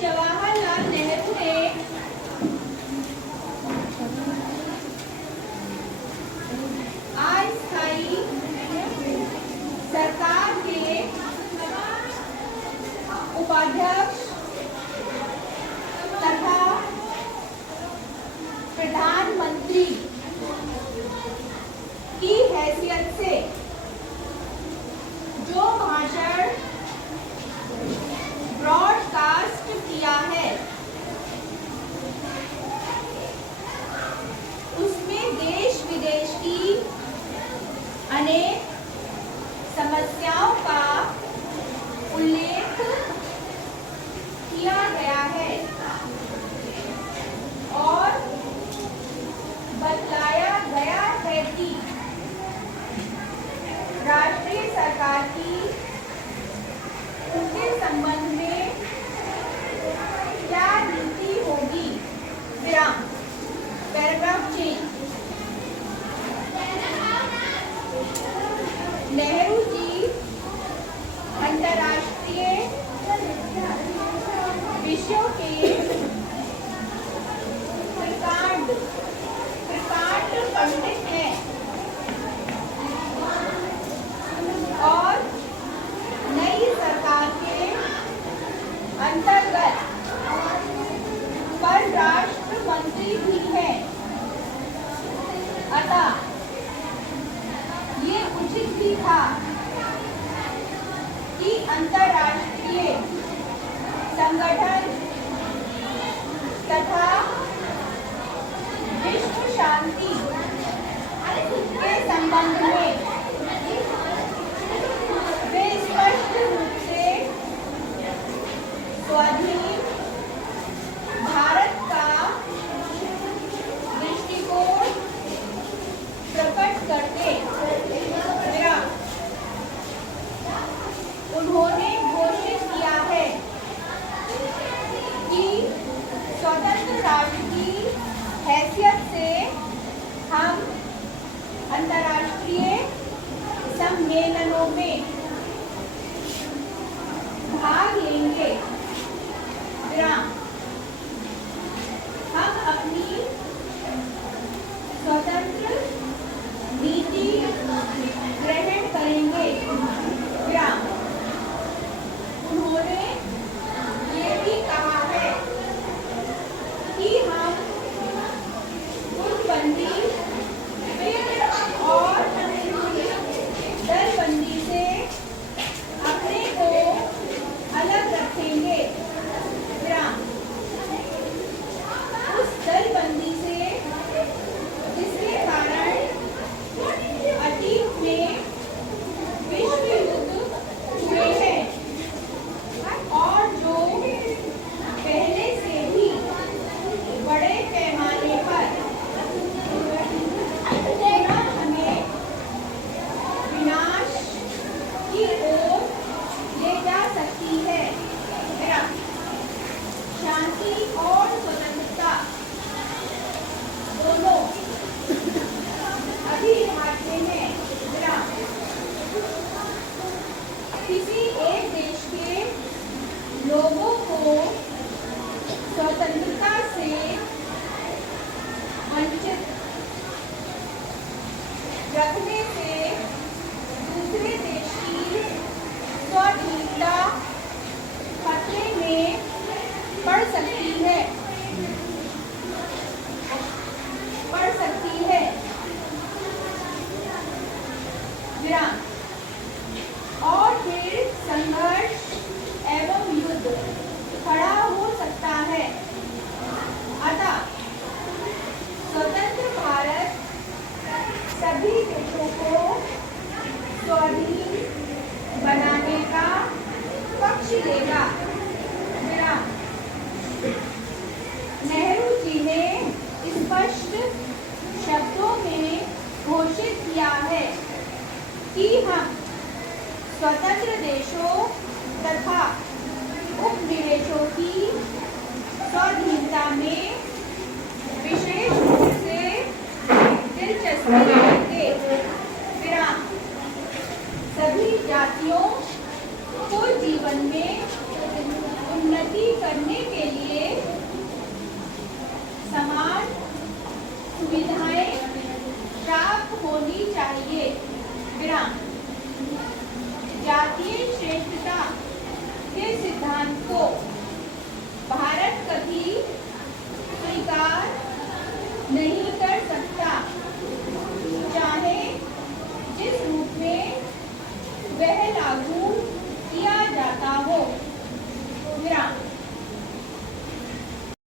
जवाहरलाल नेहरू ने अस्थायी सरकार के उपाध्यक्ष तथा प्रधानमंत्री की हैसियत से जो भाषण ब्रॉडकास्ट किया है उसमें देश विदेश की अनेक समस्याओं का उल्लेख किया गया है और बतलाया गया है कि राष्ट्रीय सरकार की उनके संबंध में क्या नीति होगी। विराम। Paragraph change. नेहरू जी अंतर्राष्ट्रीय विषयों के प्रकांड पंडित हैं और नई सरकार के अंतर्गत परराष्ट्र मंत्री भी हैं। अतः ये उचित भी था कि अंतर्राष्ट्रीय संगठन तथा विश्व शांति के संबंध में वे स्पष्ट रूप से स्वाधीन भारत का दृष्टिकोण प्रकट करते। उन्होंने घोषित किया है कि स्वतंत्र राष्ट्र की हैसियत से हम अंतर्राष्ट्रीय सम्मेलनों में भाग लेंगे। हम अपनी स्वतंत्र नीति ग्रहण करेंगे। उन्होंने ये भी कहा है कि हम गुटबंदी और दलबंदी से अपने को अलग रखेंगे। उस दलबंदी से जिसके कारण अतीत में विश्व युद्ध हुए हैं और जो पहले से ही बड़े पैमाने पर हमें विनाश की ओर ले जा सकती है। शांति और स्वतंत्रता दोनों अभी हाथ में है। किसी एक देश के लोगों को स्वतंत्रता से वंचित रखने से दूसरे देश की स्वाधीनता खतरे में पड़ सकती है। और फिर संघर्ष एवं युद्ध खड़ा हो सकता है। अतः स्वतंत्र भारत सभी देशों को स्वाधीन बनाने का पक्ष लेगा। नेहरू जी ने स्पष्ट शब्दों में घोषित किया है कि हम स्वतंत्र देशों तथा उपनिवेशों की स्वाधीनता में विशेष रूप से दिलचस्पी रखते। सभी जातियों को जीवन में उन्नति करने के होनी चाहिए। विराम। जातीय श्रेष्ठता के सिद्धांत को